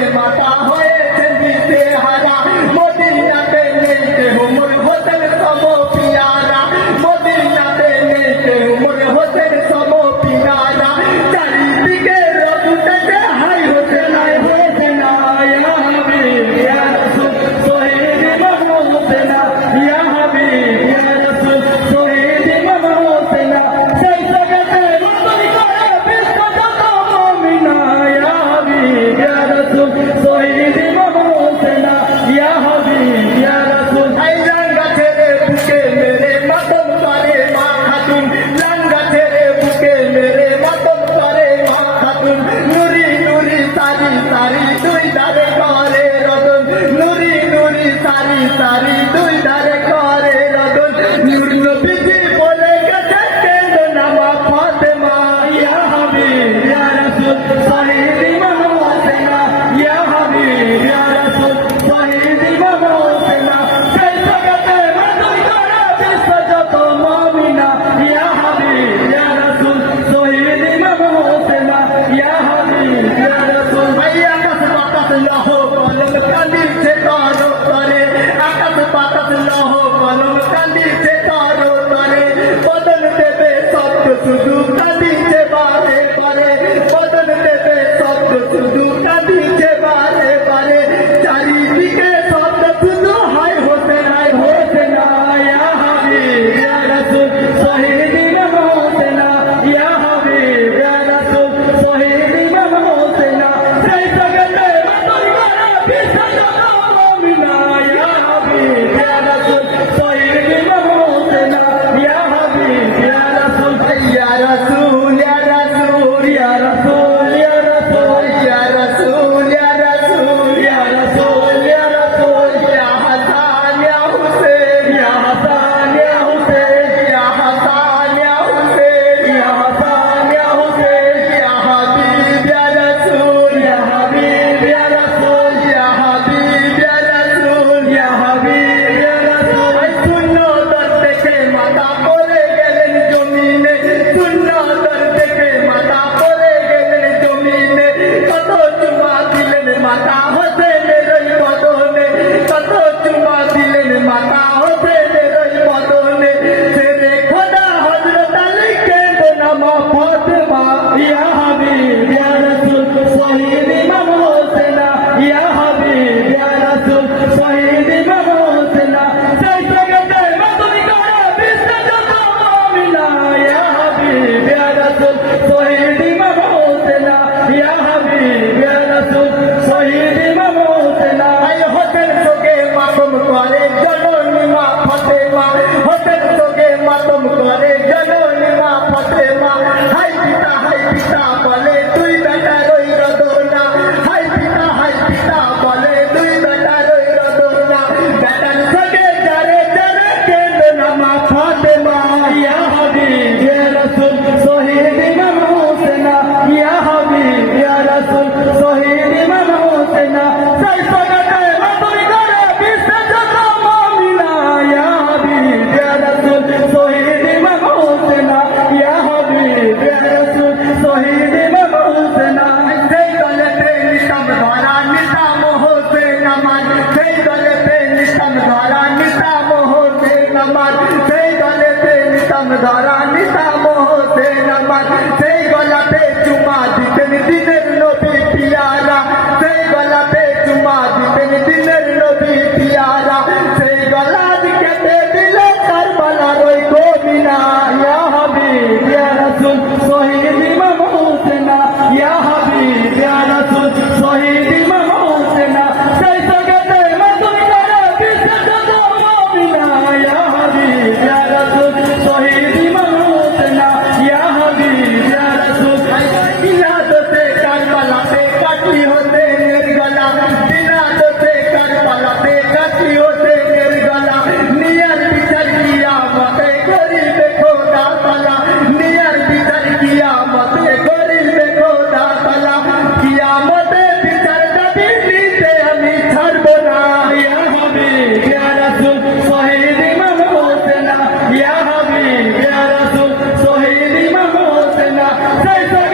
Yeah. আমার সেই দলেতে নিতাম ধরা নিতাম হোসেন আমার সেই সঙ্গে